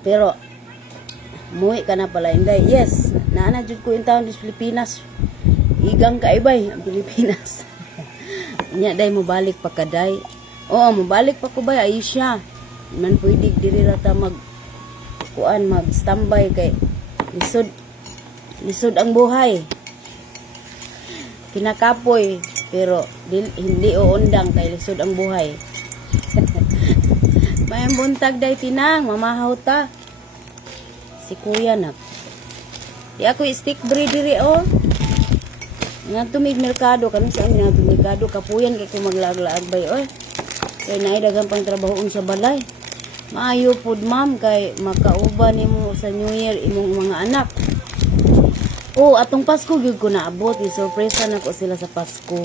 Pero muwi ka na pala, Inday. Yes, naana jud ko in taon sa Pilipinas. Igang kaibay ang Pilipinas. Nya day mo balik pa kaday. Oo, mo balik pa ko bay Aisha. Man pwede diri rata mag standby kay lisod ang buhay. Kinakapoy pero hindi uundang kay lisod ang buhay. May buntag day tinang mamahaw ta. Si kuya na. Di ako stick breed diri oh. Nga tumig merkado kami sa amin nga merkado kapuyan kay kung maglaglaag bay oy. Kay naay daghang pang trabahoon sa balay. Maayo pud ma'am kay makauban nimo sa New Year imong mga anak. Oh, atong Pasko gyud ko naabot, i-surpresa nako sila sa Pasko.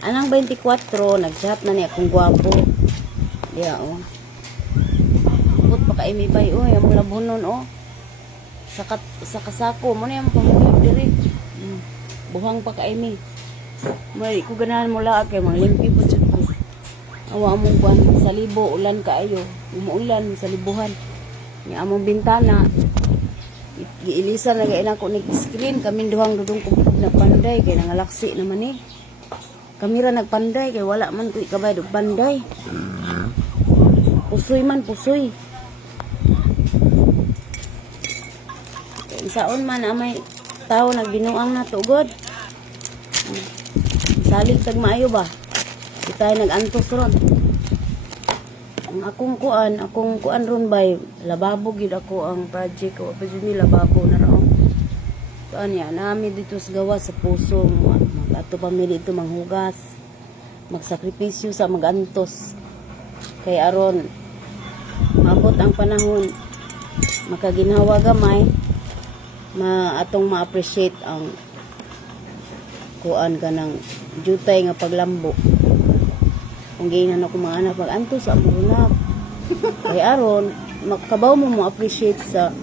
Anang 24 nag-chat na ni akong gwapo. Diya oh. Put pa kay mi bay oy, among labunon oh. Sa kasako mo na yung pamulib diri. Buhang pa kay mi. May ko ganahan mo laag kay mga limpi po jud ko. Awa among buwan sa libo ulan kaayo. Umuulan sa libuhan. Ni among bintana giilisan na gay nako ni screen kami duhang dudong ko na panday kay nangalaksi naman ni. Kamera nagpanday kay wala man ko ikabay do panday. Pusoy man pusoy. Saon man amay tao nagbinuang na tugod. Salig tag maayo ba? Kita nag-antos ron. Ang akong kuan ron bay lababo gid ako ang project ko. Pwede ni lababo na raw. Kuan ya nami dito sa gawa sa puso. Ato pa mi dito manghugas. Magsakripisyo sa magantos. Kay aron maabot ang panahon makaginhawa gamay atong ma-appreciate ang kuan kanang jutay nga paglambo. Kung ginan ako mga anak pag-antos sa anak. Kay aron makabaw mo mo-appreciate sa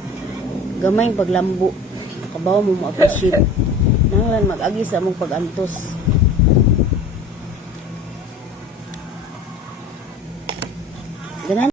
gamay paglambo. Makabaw mo mo-appreciate. Nanglan mag-agi sa among pag-antos. Ganan